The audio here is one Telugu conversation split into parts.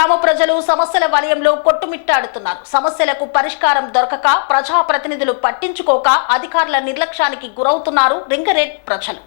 గ్రామ ప్రజలు సమస్యల వలయంలో కొట్టుమిట్టాడుతున్నారు. సమస్యలకు పరిష్కారం దొరకక ప్రజాప్రతినిధులు పట్టించుకోక అధికారుల నిర్లక్ష్యానికి గురవుతున్నారు రింగరేట్ ప్రజలు.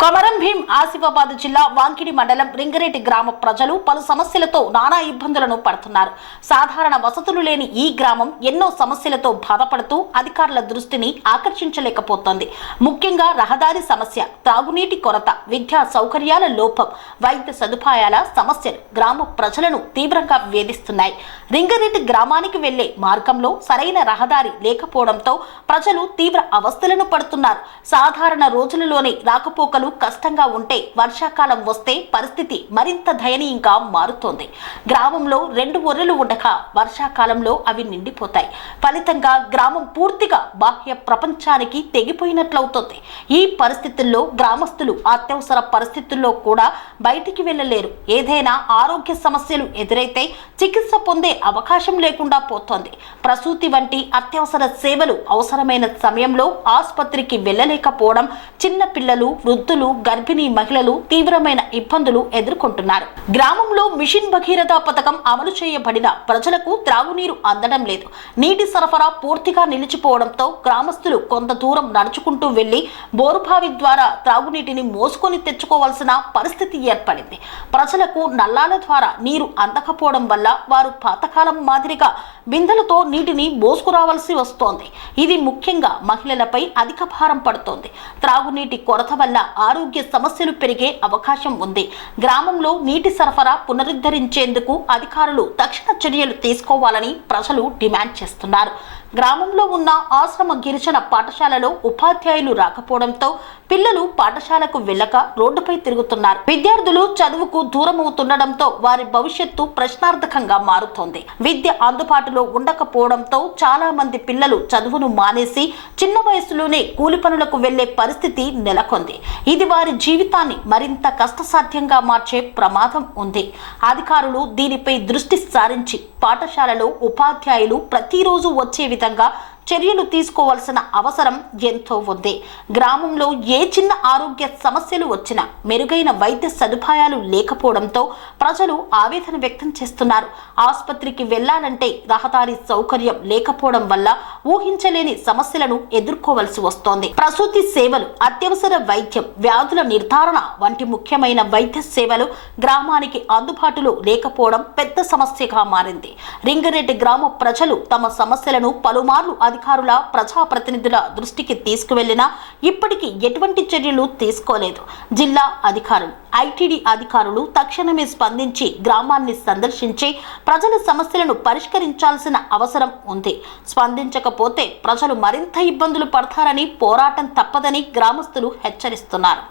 కొమరం భీం ఆసిఫాబాద్ జిల్లా వాంకిడి మండలం రింగరేటి గ్రామ ప్రజలు పలు సమస్యలతో నానా ఇబ్బందులను పడుతున్నారు. సాధారణ వసతులు లేని ఈ గ్రామం ఎన్నో సమస్యలతో బాధపడుతూ అధికారుల దృష్టిని ఆకర్షించలేకపోతోంది. ముఖ్యంగా రహదారి సమస్య తాగునీటి కొరత విద్యా సౌకర్యాల లోపం వైద్య సదుపాయాల సమస్యలు గ్రామ ప్రజలను తీవ్రంగా వేధిస్తున్నాయి. రింగరేటి గ్రామానికి వెళ్ళే మార్గంలో సరైన రహదారి లేకపోవడంతో ప్రజలు తీవ్ర అవస్థలను పడుతున్నారు. సాధారణ రోజులలోనే రాకపోకలు కష్టంగా ఉంటే వర్షాకాలం వస్తే పరిస్థితి మరింత దయనీయంగా మారుతోంది. గ్రామంలో రెండు ఒర్రెలు ఉండగా వర్షాకాలంలో అవి నిండిపోతాయి. ఫలితంగా గ్రామం పూర్తిగా బాహ్య ప్రపంచానికి తెగిపోయినట్లవుతోంది. ఈ పరిస్థితుల్లో గ్రామస్తులు అత్యవసర పరిస్థితుల్లో కూడా బయటికి వెళ్ళలేరు. ఏదైనా ఆరోగ్య సమస్యలు ఎదురైతే చికిత్స పొందే అవకాశం లేకుండా పోతోంది. ప్రసూతి వంటి అత్యవసర సేవలు అవసరమైన సమయంలో ఆసుపత్రికి వెళ్ళలేకపోవడం చిన్న పిల్లలు వృద్ధులు గర్భిణీ మహిళలు తీవ్రమైన ఇబ్బందులు ఎదుర్కొంటున్నారు. గ్రామంలో మిషన్ భగీరథ పథకం అమలు చేయబడిన ప్రజలకు త్రాగునీరు అందడం లేదు. నీటి సరఫరా పూర్తిగా నిలిచిపోవడంతో గ్రామస్తులు కొంత దూరం నడుచుకుంటూ వెళ్ళి బోరుబావి ద్వారా త్రాగునీటిని మోసుకొని తెచ్చుకోవాల్సిన పరిస్థితి ఏర్పడింది. ప్రజలకు నల్లాల ద్వారా నీరు అందకపోవడం వల్ల వారు పాతకాలం మాదిరిగా బిందెలతో నీటిని మోసుకురావాల్సి వస్తోంది. ఇది ముఖ్యంగా మహిళలపై అధిక భారం పడుతోంది. త్రాగునీటి కొరత వల్ల ఆరోగ్య సమస్యలు పెరిగే అవకాశం ఉంది. గ్రామంలో నీటి సరఫరా పునరుద్ధరించేందుకు అధికారులు తక్షణ చర్యలు తీసుకోవాలని ప్రజలు డిమాండ్ చేస్తున్నారు. గ్రామంలో ఉన్న ఆశ్రమ గిరిజన పాఠశాలలో ఉపాధ్యాయులు రాకపోవడంతో పిల్లలు పాఠశాలకు వెళ్ళక రోడ్డుపై తిరుగుతున్నారు. విద్యార్థులు చదువుకు దూరమవుతుండడంతో వారి భవిష్యత్తు ప్రశ్నార్థకంగా మారుతోంది. విద్య అందుబాటులో ఉండకపోవడంతో చాలా మంది పిల్లలు చదువును మానేసి చిన్న వయసులోనే కూలి పనులకు వెళ్ళే పరిస్థితి నెలకొంది. ఇది వారి జీవితాన్ని మరింత కష్టసాధ్యంగా మార్చే ప్రమాదం ఉంది. అధికారులు దీనిపై దృష్టి సారించి పాఠశాలలో ఉపాధ్యాయులు ప్రతిరోజు వచ్చే విధంగా చర్యలు తీసుకోవాల్సిన అవసరం ఎంతో ఉంది. గ్రామంలో ఏ చిన్న ఆరోగ్య సమస్యలు వచ్చినా మెరుగైన వైద్య సదుపాయాలు లేకపోవడంతో ప్రజలు ఆవేదన వ్యక్తం చేస్తున్నారు. ఆసుపత్రికి వెళ్ళాలంటే రహదారి సౌకర్యం లేకపోవడం వల్ల ఊహించలేని సమస్యలను ఎదుర్కోవలసి వస్తోంది. ప్రసూతి సేవలు అత్యవసర వైద్యం వ్యాధుల నిర్ధారణ వంటి ముఖ్యమైన వైద్య సేవలు గ్రామానికి అందుబాటులో లేకపోవడం పెద్ద సమస్యగా మారింది. రింగరెడ్డి గ్రామ ప్రజలు తమ సమస్యలను పలుమార్లు అధికారుల ప్రజాప్రతినిధుల దృష్టికి తీసుకువెళ్ళినా ఇప్పటికీ ఎటువంటి చర్యలు తీసుకోలేదు. జిల్లా అధికారులు ఐటీడీ అధికారులు తక్షణమే స్పందించి గ్రామాన్ని సందర్శించి ప్రజల సమస్యలను పరిష్కరించాల్సిన అవసరం ఉంది. స్పందించకపోతే ప్రజలు మరింత ఇబ్బందులు పడతారని పోరాటం తప్పదని గ్రామస్తులు హెచ్చరిస్తున్నారు.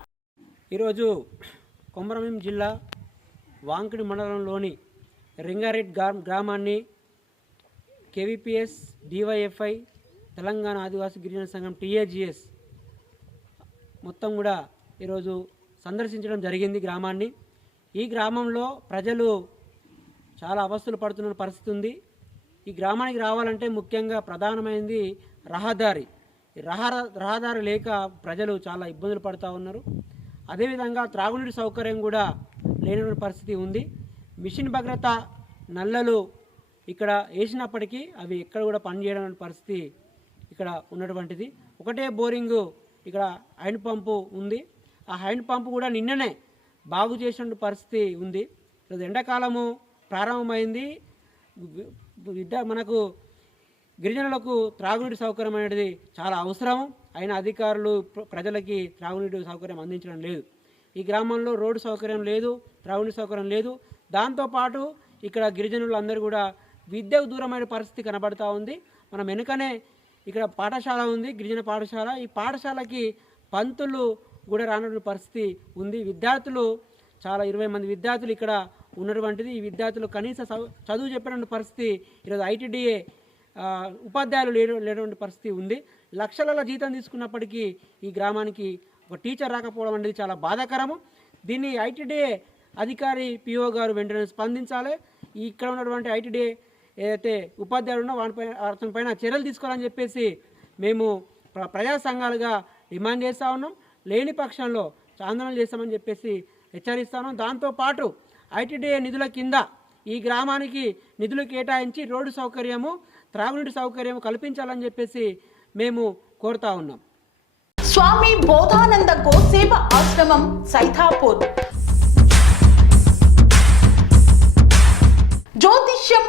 ఈరోజు కొమరభీం జిల్లా వాంకిడి మండలంలోని రింగారెడ్ గ్రామాన్ని కేవీపీఎస్ డివైఎఫ్ఐ తెలంగాణ ఆదివాసీ గిరిజన సంఘం టీఏజిఎస్ మొత్తం కూడా ఈరోజు సందర్శించడం జరిగింది గ్రామాన్ని. ఈ గ్రామంలో ప్రజలు చాలా అవస్థలు పడుతున్న పరిస్థితి ఉంది. ఈ గ్రామానికి రావాలంటే ముఖ్యంగా ప్రధానమైనది రహదారి. రహదారి లేక ప్రజలు చాలా ఇబ్బందులు పడుతూ ఉన్నారు. అదేవిధంగా త్రాగునీటి సౌకర్యం కూడా లేనటువంటి పరిస్థితి ఉంది. మిషన్ భద్రత నల్లలు ఇక్కడ వేసినప్పటికీ అవి ఎక్కడ కూడా పనిచేయడం పరిస్థితి ఇక్కడ ఉన్నటువంటిది. ఒకటే బోరింగు ఇక్కడ హ్యాండ్ పంపు ఉంది. ఆ హ్యాండ్ పంపు కూడా నిన్ననే బాగు చేసిన పరిస్థితి ఉంది. ఈరోజు ఎండాకాలము ప్రారంభమైంది. విద్య మనకు గిరిజనులకు త్రాగునీటి సౌకర్యం అనేది చాలా అవసరం. అయిన అధికారులు ప్ర- ప్రజలకి త్రాగునీటి సౌకర్యం అందించడం లేదు. ఈ గ్రామంలో రోడ్డు సౌకర్యం లేదు త్రాగునీటి సౌకర్యం లేదు. దాంతోపాటు ఇక్కడ గిరిజనులు అందరూ కూడా విద్యకు దూరమైన పరిస్థితి కనబడతా ఉంది. మనం వెనుకనే ఇక్కడ పాఠశాల ఉంది గిరిజన పాఠశాల. ఈ పాఠశాలకి పంతులు కూడా రానటువంటి పరిస్థితి ఉంది. విద్యార్థులు చాలా ఇరవై మంది విద్యార్థులు ఇక్కడ ఉన్నటువంటిది. ఈ విద్యార్థులు కనీస చదువు చదువు చెప్పినటువంటి పరిస్థితి ఈరోజు ఐటీడీఏ ఉపాధ్యాయులు లేడు లేనటువంటి పరిస్థితి ఉంది. లక్షలలో జీతం తీసుకున్నప్పటికీ ఈ గ్రామానికి ఒక టీచర్ రాకపోవడం అనేది చాలా బాధాకరము. దీన్ని ఐటీడీఏ అధికారి పిఓ గారు వెంటనే స్పందించాలి. ఇక్కడ ఉన్నటువంటి ఐటీడీఏ ఏదైతే ఉపాధ్యాయుడు ఉన్నో వాటిపై అతని పైన చర్యలు తీసుకోవాలని చెప్పేసి మేము ప్ర- ప్రజా సంఘాలుగా డిమాండ్ చేస్తూ ఉన్నాం. లేని పక్షంలో ఆందోళన చేస్తామని చెప్పేసి హెచ్చరిస్తాను. దాంతోపాటు ఐటీడీఏ నిధుల కింద ఈ గ్రామానికి నిధులు కేటాయించి రోడ్డు సౌకర్యము త్రాగునీటి సౌకర్యం కల్పించాలని చెప్పేసి మేము కోరుతా ఉన్నాం. స్వామి బోధానంద గోసేవ ఆశ్రమం సైథాపూర్